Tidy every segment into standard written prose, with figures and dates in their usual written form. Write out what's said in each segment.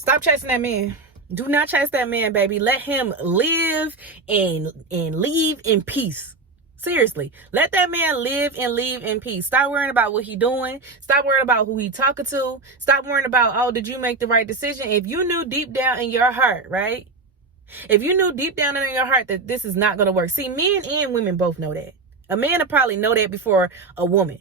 Stop chasing that man. Do not chase that man, baby. Let him live and leave in peace. Seriously, let that man live and leave in peace. Stop worrying about what he doing. Stop worrying about who he talking to. Stop worrying about, oh, did you make the right decision? If you knew deep down in your heart, right? If you knew deep down in your heart that this is not going to work. See, men and women both know that. A man will probably know that before a woman.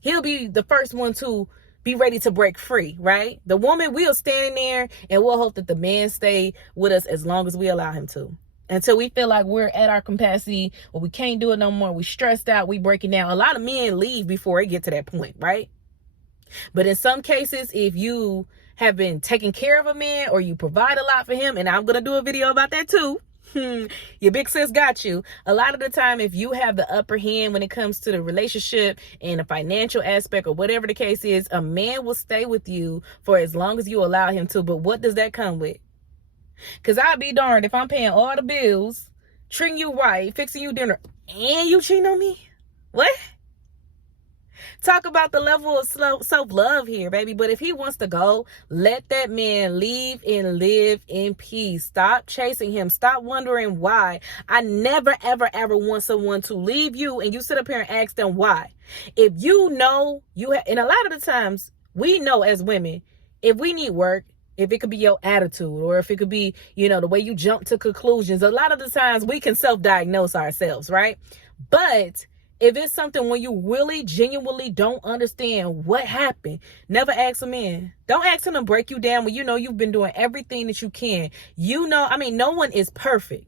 He'll be the first one to be ready to break free, right? The woman, we'll stand in there and we'll hope that the man stay with us as long as we allow him to. Until we feel like we're at our capacity or we can't do it no more. We stressed out, we breaking down. A lot of men leave before it get to that point, right? But in some cases, if you have been taking care of a man or you provide a lot for him, and I'm going to do a video about that too. Your big sis got you. A lot of the time, if you have the upper hand when it comes to the relationship and the financial aspect or whatever the case is, a man will stay with you for as long as you allow him to. But what does that come with? Because I'll be darned if I'm paying all the bills, treating you right, fixing you dinner, and you cheating on me. What? Talk about the level of self-love here, baby. But if he wants to go, let that man leave and live in peace. Stop chasing him. Stop wondering why. I never, ever, ever want someone to leave you and you sit up here and ask them why. If you know, and a lot of the times, we know as women, if we need work, if it could be your attitude or if it could be, the way you jump to conclusions, a lot of the times we can self-diagnose ourselves, right? But if it's something when you really genuinely don't understand what happened, never ask a man. Don't ask him to break you down when you know you've been doing everything that you can. No one is perfect.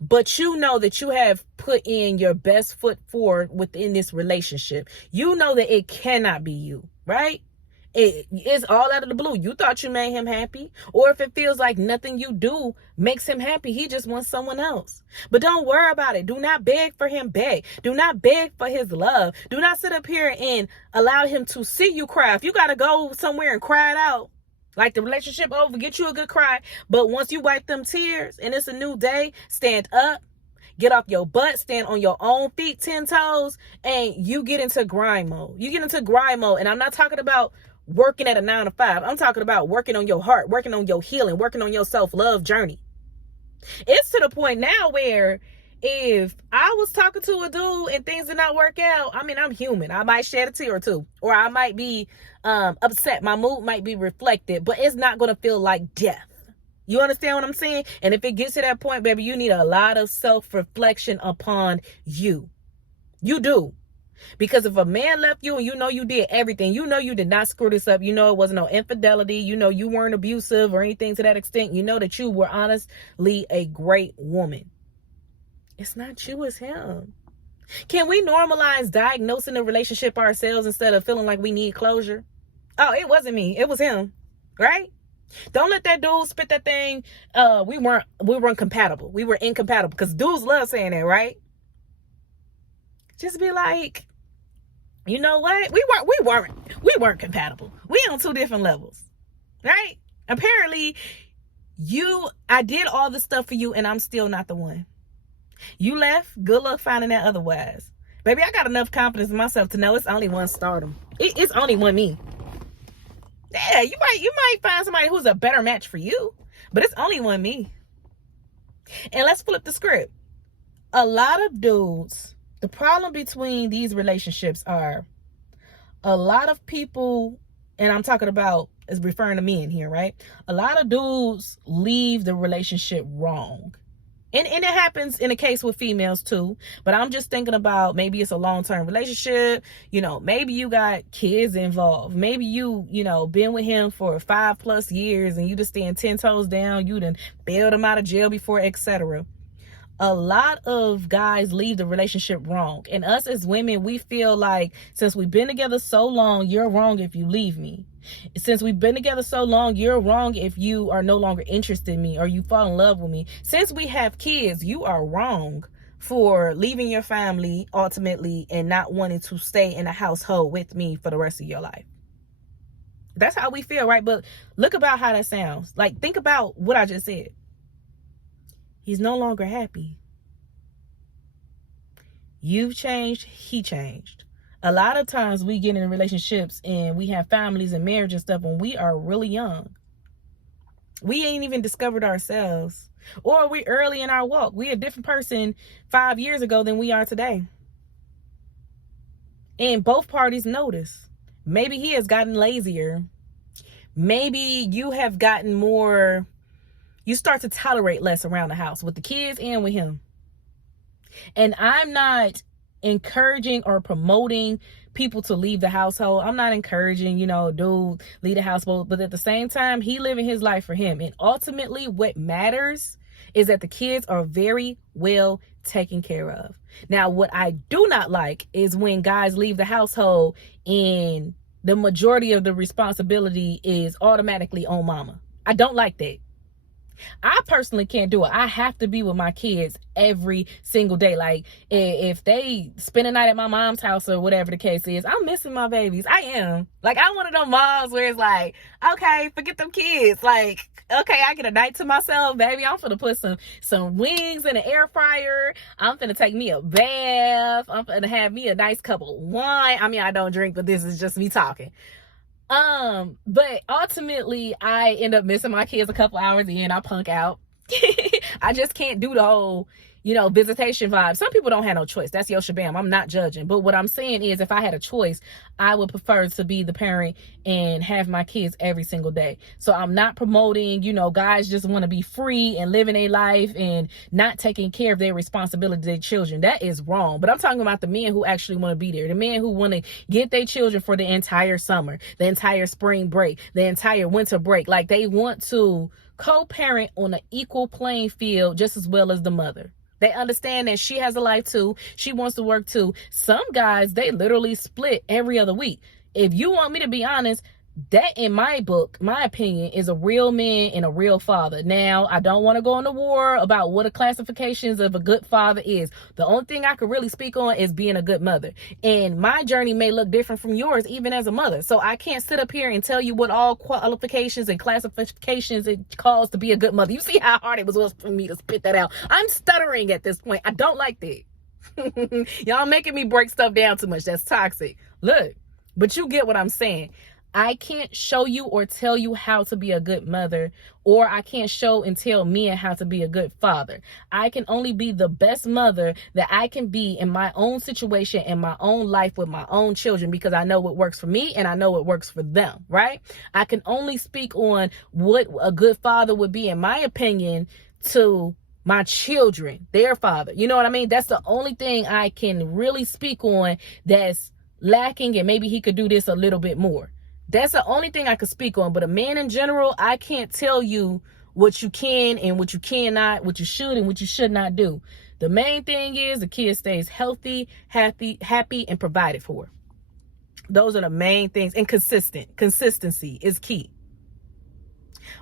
But you know that you have put in your best foot forward within this relationship. You know that it cannot be you, right? It's all out of the blue. You thought you made him happy. Or if it feels like nothing you do makes him happy, he just wants someone else. But don't worry about it. Do not beg for him back. Do not beg for his love. Do not sit up here and allow him to see you cry. If you got to go somewhere and cry it out, like the relationship over, get you a good cry. But once you wipe them tears and it's a new day, stand up. Get off your butt, stand on your own feet, 10 toes, and you get into grind mode. You get into grind mode. And I'm not talking about working at a 9 to 5. I'm talking about working on your heart, working on your healing, working on your self-love journey. It's to the point now where if I was talking to a dude and things did not work out, I'm human. I might shed a tear or two, or I might be upset. My mood might be reflected, but it's not going to feel like death. You understand what I'm saying? And if it gets to that point, baby, you need a lot of self-reflection upon you. You do. Because if a man left you and you know you did everything, you know you did not screw this up, you know it wasn't no infidelity, you know you weren't abusive or anything to that extent, you know that you were honestly a great woman. It's not you, it's him. Can we normalize diagnosing a relationship ourselves instead of feeling like we need closure? Oh, it wasn't me, it was him, right? Don't let that dude spit that thing. We weren't compatible. We were incompatible, because dudes love saying that, right? Just be like, you know what? We weren't compatible. We on two different levels, right? Apparently, I did all the stuff for you, and I'm still not the one. You left. Good luck finding that otherwise, baby. I got enough confidence in myself to know it's only one stardom. It's only one me. Yeah, you might find somebody who's a better match for you, but it's only one me. And let's flip the script. A lot of dudes. The problem between these relationships are a lot of people, and I'm talking about, is referring to men here, right? A lot of dudes leave the relationship wrong. And it happens in a case with females too. But I'm just thinking about maybe it's a long-term relationship. Maybe you got kids involved. Maybe you been with him for 5+ years and you just stand 10 toes down. You done bailed him out of jail before, etc. A lot of guys leave the relationship wrong. And us as women, we feel like since we've been together so long, you're wrong if you leave me. Since we've been together so long, you're wrong if you are no longer interested in me or you fall in love with me. Since we have kids, you are wrong for leaving your family ultimately and not wanting to stay in a household with me for the rest of your life. That's how we feel, right? But look about how that sounds. Like, think about what I just said. He's no longer happy. You've changed, he changed. A lot of times we get in relationships and we have families and marriage and stuff when we are really young. We ain't even discovered ourselves. Or we early in our walk. We a different person 5 years ago than we are today. And both parties notice. Maybe he has gotten lazier. Maybe you have gotten more, you start to tolerate less around the house with the kids and with him. And I'm not encouraging or promoting people to leave the household. I'm not encouraging, dude, leave the household. But at the same time, he living his life for him. And ultimately, what matters is that the kids are very well taken care of. Now, what I do not like is when guys leave the household and the majority of the responsibility is automatically on mama. I don't like that. I personally can't do it. I have to be with my kids every single day. Like, if they spend a night at my mom's house or whatever the case is, I'm missing my babies. I am. Like, I'm one of those moms where it's like, okay, forget them kids. Like, okay, I get a night to myself, baby. I'm finna put some wings in the air fryer. I'm finna take me a bath. I'm finna have me a nice cup of wine. I mean, I don't drink, but this is just me talking. But ultimately I end up missing my kids a couple hours in. I punk out. I just can't do the whole, visitation vibe. Some people don't have no choice. That's your shabam. I'm not judging. But what I'm saying is, if I had a choice, I would prefer to be the parent and have my kids every single day. So I'm not promoting, guys just want to be free and living a life and not taking care of their responsibility to their children. That is wrong. But I'm talking about the men who actually want to be there. The men who want to get their children for the entire summer, the entire spring break, the entire winter break. Like, they want to co-parent on an equal playing field just as well as the mother. They understand that she has a life too. She wants to work too. Some guys, they literally split every other week. If you want me to be honest, that in my book, my opinion, is a real man and a real father. Now, I don't want to go into war about what the classifications of a good father is. The only thing I could really speak on is being a good mother. And my journey may look different from yours, even as a mother. So I can't sit up here and tell you what all qualifications and classifications it calls to be a good mother. You see how hard it was for me to spit that out. I'm stuttering at this point. I don't like that. Y'all making me break stuff down too much. That's toxic. Look, but you get what I'm saying. I can't show you or tell you how to be a good mother, or I can't show and tell men how to be a good father. I can only be the best mother that I can be in my own situation, in my own life with my own children, because I know what works for me and I know what works for them, right? I can only speak on what a good father would be, in my opinion, to my children, their father. You know what I mean? That's the only thing I can really speak on that's lacking, and maybe he could do this a little bit more. That's the only thing I could speak on. But a man in general, I can't tell you what you can and what you cannot, what you should and what you should not do. The main thing is the kid stays healthy, happy, and provided for. Those are the main things. And consistency is key.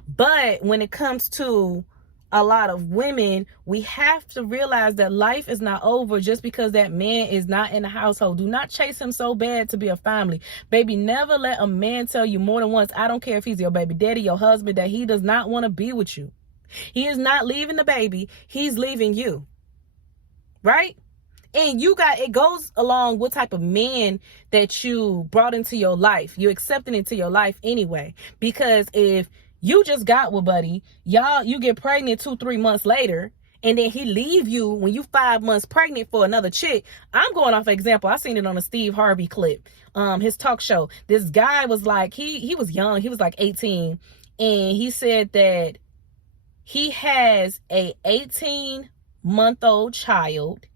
But when it comes to a lot of women, we have to realize that life is not over just because that man is not in the household. Do not chase him so bad to be a family. Baby, never let a man tell you more than once, I don't care if he's your baby daddy, your husband, that he does not want to be with you. He is not leaving the baby. He's leaving you. Right? And it goes along what type of man that you brought into your life. You accepted into your life anyway. Because if you just got with buddy, you get pregnant 2-3 months later, and then he leave you when you 5 months pregnant for another chick. I'm going off example. I seen it on a Steve Harvey clip, his talk show. This guy was like, he was young. He was like 18. And he said that he has a 18-month-old child,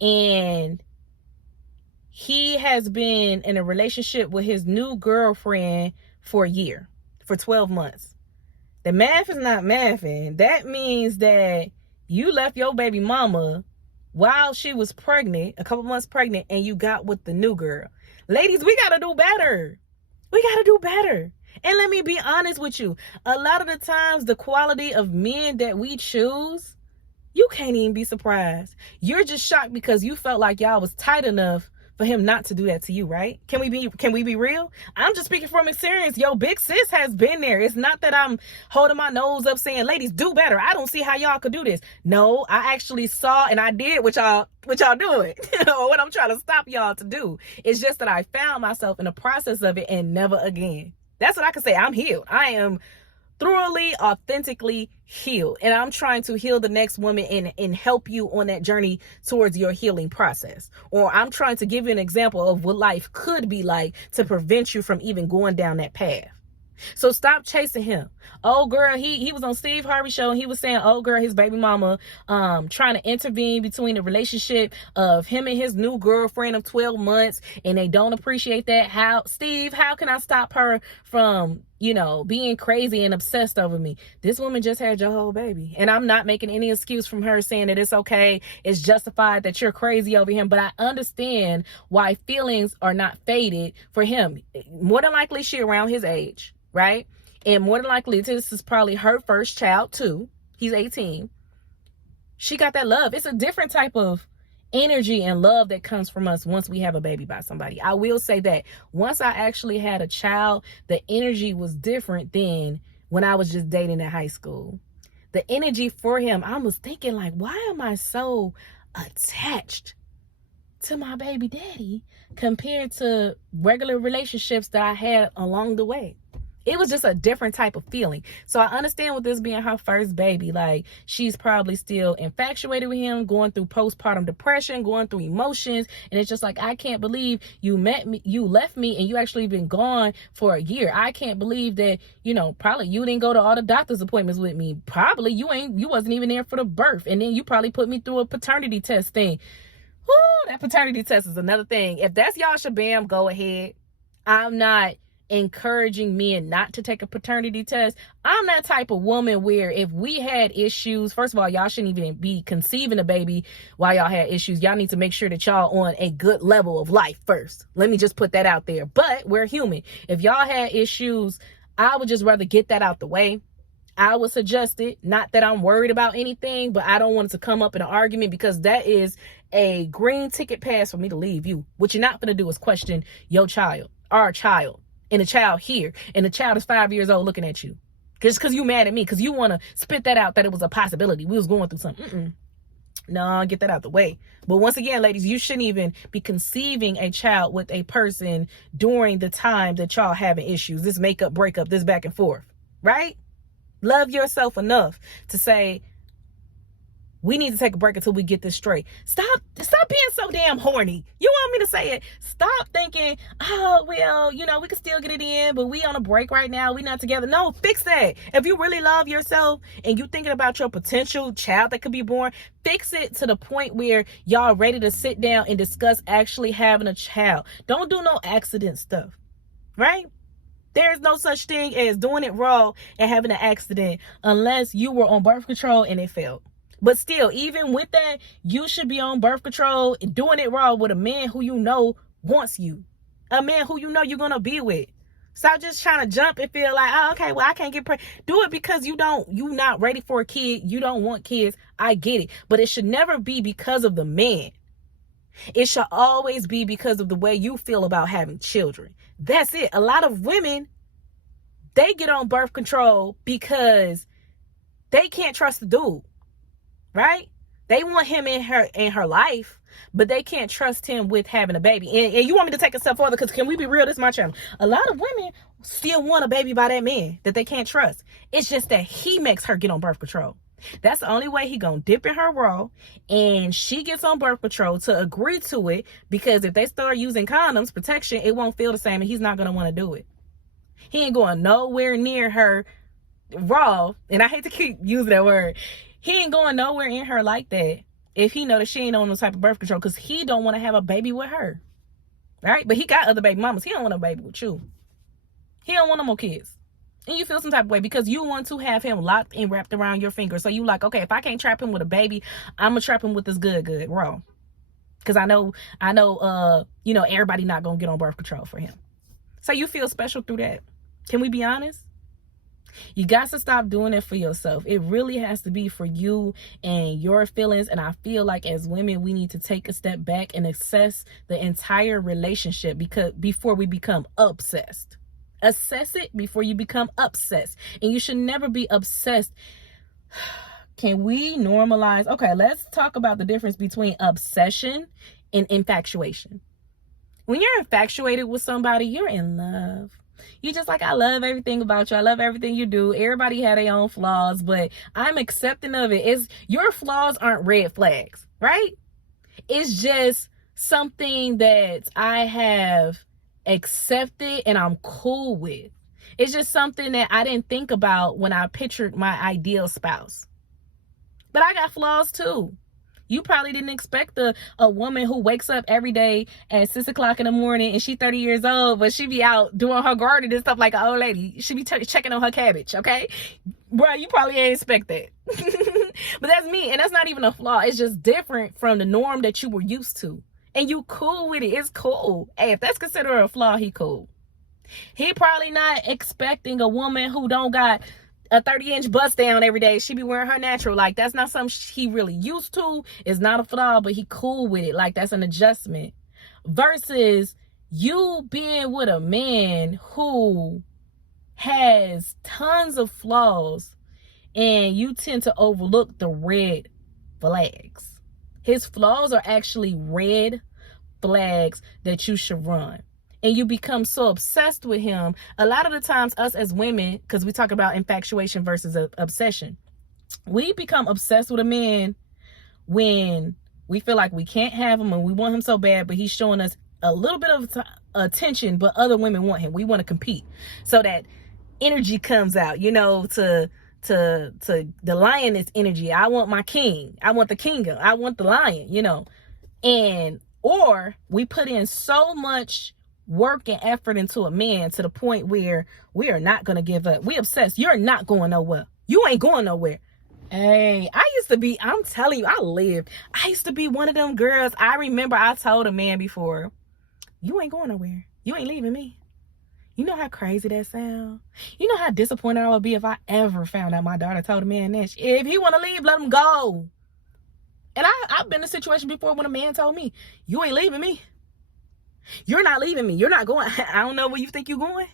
and he has been in a relationship with his new girlfriend for a year, for 12 months. The math is not mathing. That means that you left your baby mama while she was pregnant, a couple months pregnant, and you got with the new girl. Ladies, we got to do better. We got to do better. And let me be honest with you. A lot of the times, the quality of men that we choose, you can't even be surprised. You're just shocked because you felt like y'all was tight enough for him not to do that to you, right? Can we be real? I'm just speaking from experience. Yo, big sis has been there. It's not that I'm holding my nose up saying, ladies, do better. I don't see how y'all could do this. No, I actually saw and I did what y'all doing. Or what I'm trying to stop y'all to do. It's just that I found myself in the process of it and never again. That's what I can say. I'm healed. I am thoroughly, authentically healed. And I'm trying to heal the next woman and help you on that journey towards your healing process. Or I'm trying to give you an example of what life could be like to prevent you from even going down that path. So stop chasing him. Oh girl, he was on Steve Harvey show and he was saying, oh girl, his baby mama trying to intervene between the relationship of him and his new girlfriend of 12 months, and they don't appreciate that. How can I stop her from, being crazy and obsessed over me? This woman just had your whole baby. And I'm not making any excuse from her saying that it's okay, it's justified that you're crazy over him, but I understand why feelings are not faded for him. More than likely she around his age, right? And more than likely, this is probably her first child too. He's 18. She got that love. It's a different type of energy and love that comes from us once we have a baby by somebody. I will say that once I actually had a child, the energy was different than when I was just dating in high school. The energy for him, I was thinking like, why am I so attached to my baby daddy compared to regular relationships that I had along the way? It was just a different type of feeling. So I understand with this being her first baby, like she's probably still infatuated with him, going through postpartum depression, going through emotions. And it's just like, I can't believe you left me and you actually been gone for a year. I can't believe that, probably you didn't go to all the doctor's appointments with me. Probably you wasn't even there for the birth. And then you probably put me through a paternity test thing. Whoo, that paternity test is another thing. If that's y'all shabam, go ahead. I'm not encouraging men not to take a paternity test. I'm that type of woman where if we had issues, first of all, y'all shouldn't even be conceiving a baby while y'all had issues. Y'all need to make sure that y'all on a good level of life first. Let me just put that out there. But we're human. If y'all had issues, I would just rather get that out the way. I would suggest it. Not that I'm worried about anything, but I don't want it to come up in an argument, because that is a green ticket pass for me to leave you. What you're not going to do is question your child, our child, and a child here, and the child is 5 years old looking at you just because you mad at me, because you want to spit that out that it was a possibility we was going through something. No, get that out the way. But once again, ladies, you shouldn't even be conceiving a child with a person during the time that y'all having issues, this makeup, breakup, this back and forth, right? Love yourself enough to say, we need to take a break until we get this straight. Stop being so damn horny. You want me to say it? Stop thinking, oh, well, we can still get it in, but we on a break right now. We not together. No, fix that. If you really love yourself and you thinking about your potential child that could be born, fix it to the point where y'all ready to sit down and discuss actually having a child. Don't do no accident stuff, right? There's no such thing as doing it raw and having an accident unless you were on birth control and it failed. But still, even with that, you should be on birth control and doing it raw with a man who wants you. A man who you're going to be with. Stop just trying to jump and feel like, oh, okay, well, I can't get pregnant. Do it because you not ready for a kid. You don't want kids. I get it. But it should never be because of the man. It should always be because of the way you feel about having children. That's it. A lot of women, they get on birth control because they can't trust the dude. Right? They want him in her life, but they can't trust him with having a baby. And you want me to take a step further, because can we be real? This is my channel. A lot of women still want a baby by that man that they can't trust. It's just that he makes her get on birth control. That's the only way he gonna dip in her raw, and she gets on birth control to agree to it, because if they start using condoms, protection, it won't feel the same, and he's not gonna want to do it. He ain't going nowhere near her raw, and I hate to keep using that word. He ain't going nowhere in her like that if he know that she ain't on no type of birth control, because he don't want to have a baby with her. Right? But he got other baby mamas. He don't want a baby with you. He don't want no more kids. And you feel some type of way because you want to have him locked and wrapped around your finger. So you like, okay, if I can't trap him with a baby, I'm going to trap him with this good raw. Because I know, everybody not going to get on birth control for him. So you feel special through that. Can we be honest? You got to stop doing it for yourself. It really has to be for you and your feelings. And I feel like as women, we need to take a step back and assess the entire relationship before we become obsessed. Assess it before you become obsessed. And you should never be obsessed. Can we normalize? Okay, let's talk about the difference between obsession and infatuation. When you're infatuated with somebody, you're in love. You just like, I love everything about you. I love everything you do. Everybody had their own flaws, but I'm accepting of it. Your flaws aren't red flags, right? It's just something that I have accepted and I'm cool with. It's just something that I didn't think about when I pictured my ideal spouse. But I got flaws too. You probably didn't expect a woman who wakes up every day at 6 o'clock in the morning and she 30 years old, but she be out doing her garden and stuff like an old lady. She be checking on her cabbage, okay? Bro, you probably ain't expect that. But that's me, and that's not even a flaw. It's just different from the norm that you were used to. And you cool with it. It's cool. Hey, if that's considered a flaw, he cool. He probably not expecting a woman who don't got a 30-inch bust down every day. She be wearing her natural. Like, that's not something he really used to. It's not a flaw, but he cool with it. Like, that's an adjustment. Versus you being with a man who has tons of flaws and you tend to overlook the red flags. His flaws are actually red flags that you should run. And you become so obsessed with him. A lot of the times, us as women, because we talk about infatuation versus obsession, we become obsessed with a man when we feel like we can't have him and we want him so bad, but he's showing us a little bit of attention, but other women want him. We want to compete. So that energy comes out, to the lioness energy. I want my king. I want the kingdom. I want the lion, or we put in so much work and effort into a man to the point where we are not going to give up. We obsessed. You're not going nowhere. You ain't going nowhere. Hey, I'm telling you, I used to be one of them girls. I remember I told a man before, you ain't going nowhere. You ain't leaving me. You know how crazy that sounds? You know how disappointed I would be if I ever found out my daughter told a man that, if he want to leave, let him go. And I've been in a situation before when a man told me, you ain't leaving me. You're not leaving me. You're not going. I don't know where you think you're going.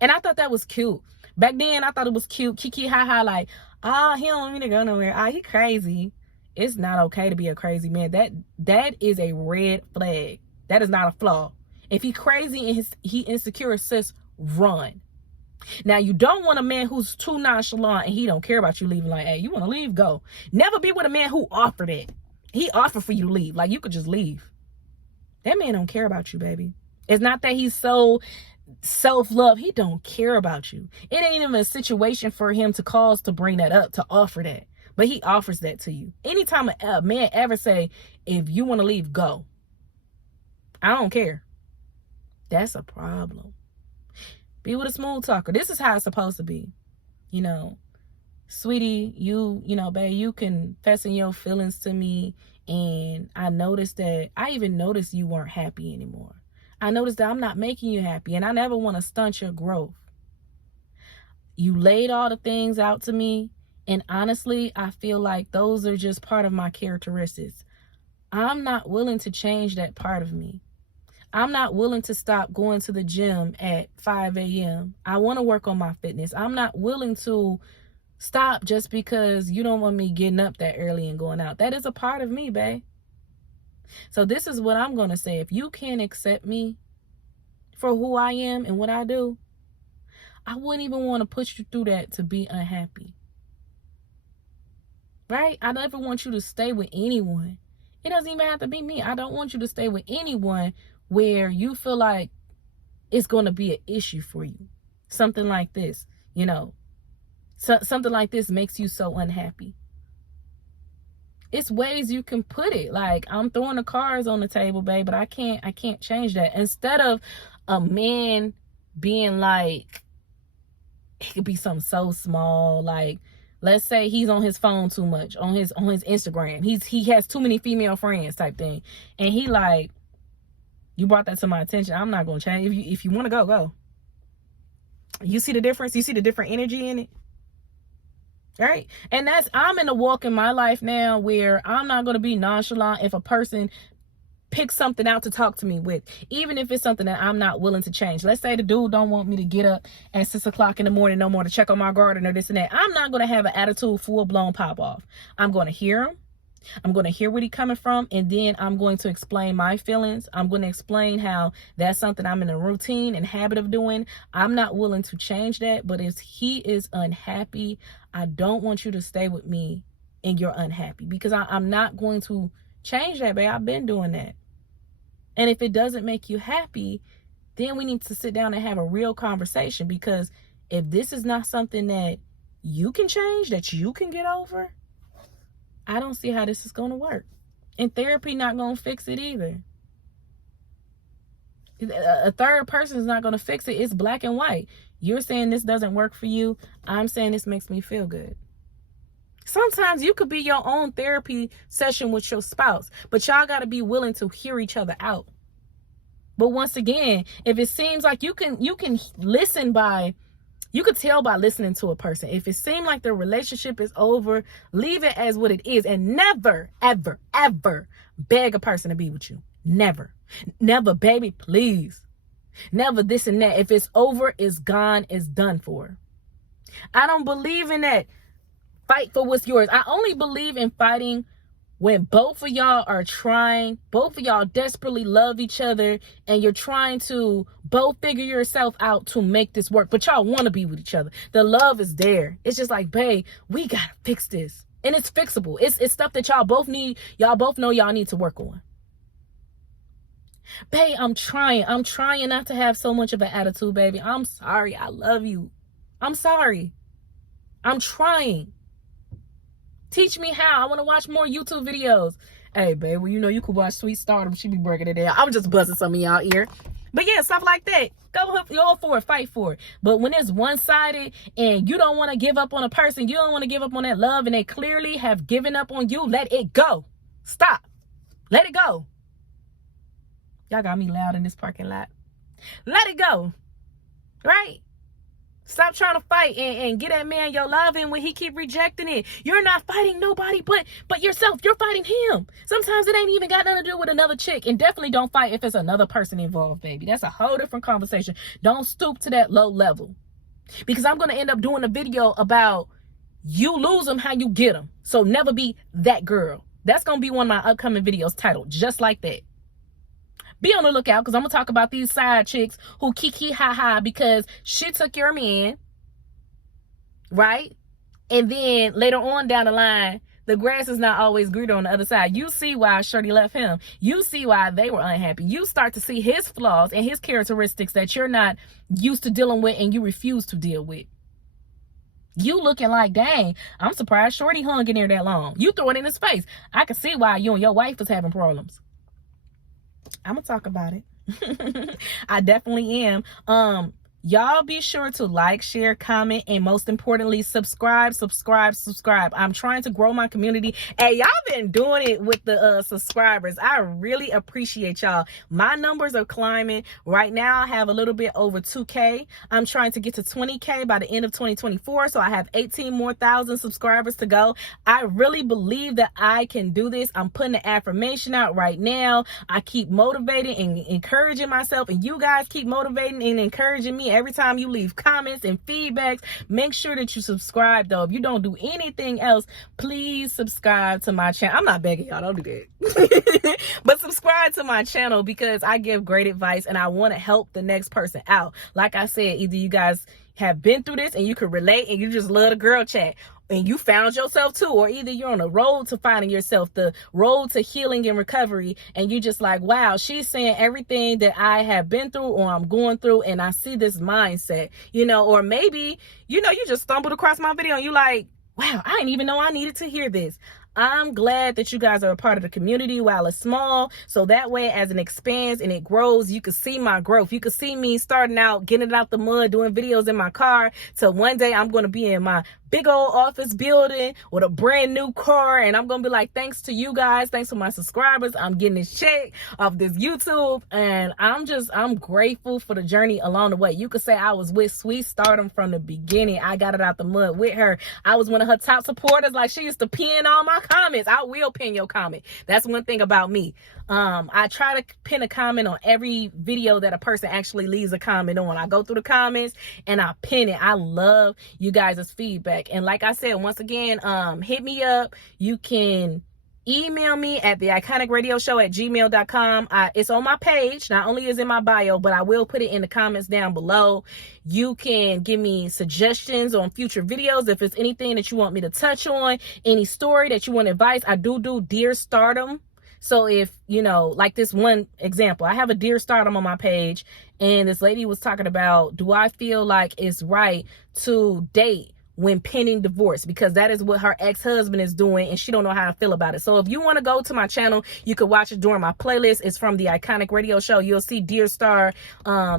And I thought that was cute. Back then, I thought it was cute. Kiki, ha, like, he don't want me to go nowhere. He crazy. It's not okay to be a crazy man. That is a red flag. That is not a flaw. If he crazy and he insecure, sis, run. Now, you don't want a man who's too nonchalant and he don't care about you leaving. Like, hey, you want to leave? Go. Never be with a man who offered it. He offered for you to leave. Like, you could just leave. That man don't care about you, baby. It's not that he's so self-love. He don't care about you. It ain't even a situation for him to cause to bring that up, to offer that. But he offers that to you. Anytime a man ever say, if you want to leave, go. I don't care. That's a problem. Be with a smooth talker. This is how it's supposed to be. Sweetie, babe, you confessing your feelings to me. And I even noticed you weren't happy anymore. I noticed that I'm not making you happy. And I never want to stunt your growth. You laid all the things out to me. And honestly, I feel like those are just part of my characteristics. I'm not willing to change that part of me. I'm not willing to stop going to the gym at 5 a.m. I want to work on my fitness. I'm not willing to stop just because you don't want me getting up that early and going out. That is a part of me, babe. So this is what I'm going to say. If you can't accept me for who I am and what I do, I wouldn't even want to put you through that to be unhappy. Right? I never want you to stay with anyone. It doesn't even have to be me. I don't want you to stay with anyone where you feel like it's going to be an issue for you. Something like this, something like this makes you so unhappy. It's ways you can put it. Like, I'm throwing the cards on the table, babe, but I can't change that. Instead of a man being like, it could be something so small, like, let's say he's on his phone too much, on his Instagram. He has too many female friends type thing. And he like, you brought that to my attention. I'm not going to change. If you want to go. You see the difference? You see the different energy in it? Right? And I'm in a walk in my life now where I'm not going to be nonchalant if a person picks something out to talk to me with, even if it's something that I'm not willing to change. Let's say the dude don't want me to get up at 6 o'clock in the morning no more to check on my garden or this and that. I'm not going to have an attitude full blown pop off. I'm going to hear him. I'm going to hear where he's coming from, and then I'm going to explain my feelings. I'm going to explain how that's something I'm in a routine and habit of doing. I'm not willing to change that, but if he is unhappy, I don't want you to stay with me and you're unhappy, because I'm not going to change that, babe. I've been doing that. And if it doesn't make you happy, then we need to sit down and have a real conversation, because if this is not something that you can change, that you can get over, I don't see how this is going to work. And therapy not going to fix it either. A third person is not going to fix it. It's black and white. You're saying this doesn't work for you. I'm saying this makes me feel good. Sometimes you could be your own therapy session with your spouse, but y'all got to be willing to hear each other out. But once again, if it seems like you can listen by, you could tell by listening to a person. If it seems like the relationship is over, leave it as what it is, and never, ever, ever beg a person to be with you. Never. Never, baby, please. Never this and that. If it's over, it's gone, it's done for. I don't believe in that. Fight for what's yours. I only believe in fighting when both of y'all are trying, both of y'all desperately love each other, and you're trying to both figure yourself out to make this work, but y'all want to be with each other. The love is there. It's just like, babe, we got to fix this. And it's fixable. It's stuff that y'all both need. Y'all both know y'all need to work on. Babe, I'm trying not to have so much of an attitude, baby. I'm sorry. I love you. I'm sorry. I'm trying. Teach me how. I want to watch more YouTube videos. Hey, babe, well, you know you could watch Sweet Stardom. She be breaking it down. I'm just buzzing some of y'all ear. But yeah, stuff like that. Go for it. Fight for it. But when it's one-sided and you don't want to give up on a person, you don't want to give up on that love, and they clearly have given up on you, let it go. Stop. Let it go. Y'all got me loud in this parking lot. Let it go. Right? Stop trying to fight and get that man your love in when he keep rejecting it. You're not fighting nobody but yourself. You're fighting him. Sometimes it ain't even got nothing to do with another chick. And definitely don't fight if it's another person involved, baby. That's a whole different conversation. Don't stoop to that low level. Because I'm going to end up doing a video about you lose them, how you get them. So never be that girl. That's going to be one of my upcoming videos titled just like that. Be on the lookout, because I'm going to talk about these side chicks who kiki ha ha because she took your man, right? And then later on down the line, the grass is not always greener on the other side. You see why Shorty left him. You see why they were unhappy. You start to see his flaws and his characteristics that you're not used to dealing with and you refuse to deal with. You looking like, dang, I'm surprised Shorty hung in there that long. You throw it in his face. I can see why you and your wife was having problems. I'm gonna talk about it. I definitely am. Y'all be sure to like, share, comment, and most importantly, subscribe. I'm trying to grow my community. Hey, y'all been doing it with the subscribers. I really appreciate y'all. My numbers are climbing. Right now, I have a little bit over 2K. I'm trying to get to 20K by the end of 2024. So I have 18 more thousand subscribers to go. I really believe that I can do this. I'm putting the affirmation out right now. I keep motivating and encouraging myself, and you guys keep motivating and encouraging me. Every time you leave comments and feedbacks, make sure that you subscribe, though. If you don't do anything else, please subscribe to my channel. I'm not begging y'all, don't do that. But subscribe to my channel, because I give great advice and I want to help the next person out. Like I said, either you guys have been through this and you can relate and you just love the girl chat, and you found yourself too, or either you're on a road to finding yourself, the road to healing and recovery, and you just like, wow, she's saying everything that I have been through or I'm going through, and I see this mindset, or maybe, you just stumbled across my video and you like, wow, I didn't even know I needed to hear this. I'm glad that you guys are a part of the community while it's small. So that way, as it expands and it grows, you can see my growth. You can see me starting out, getting it out the mud, doing videos in my car. So one day I'm going to be in my big old office building with a brand new car, and I'm gonna be like, thanks to you guys, thanks to my subscribers, I'm getting this check off this YouTube, and I'm grateful for the journey along the way. You could say I was with Sweet Stardom from the beginning. I got it out the mud with her. I was one of her top supporters. Like, she used to pin all my comments. I will pin your comment. That's one thing about me. I try to pin a comment on every video that a person actually leaves a comment on. I go through the comments and I pin it. I love you guys' feedback. And like I said, once again, hit me up. You can email me at theiconicradioshow@gmail.com. It's on my page. Not only is it in my bio, but I will put it in the comments down below. You can give me suggestions on future videos. If it's anything that you want me to touch on, any story that you want advice, I do Dear Stardom. So if, you know, like this one example, I have a Dear Stardom on my page, and this lady was talking about, do I feel like it's right to date when pending divorce, because that is what her ex-husband is doing and she don't know how to feel about it. So if you want to go to my channel, you can watch it during my playlist. It's from the Iconic Radio Show. You'll see Dear Star,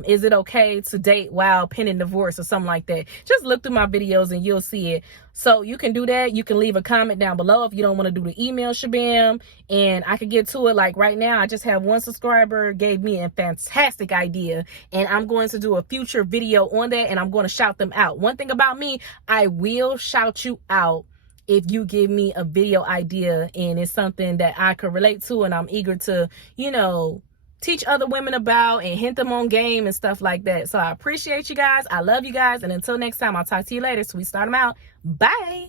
is it okay to date while pending divorce or something like that. Just look through my videos and you'll see it. So you can do that. You can leave a comment down below if you don't want to do the email shabam, and I can get to it. Like right now, I just have one subscriber gave me a fantastic idea, and I'm going to do a future video on that, and I'm going to shout them out. One thing about me, I will shout you out if you give me a video idea and it's something that I could relate to and I'm eager to, you know, teach other women about and hint them on game and stuff like that. So I appreciate you guys. I love you guys. And until next time, I'll talk to you later. So we start them out. Bye.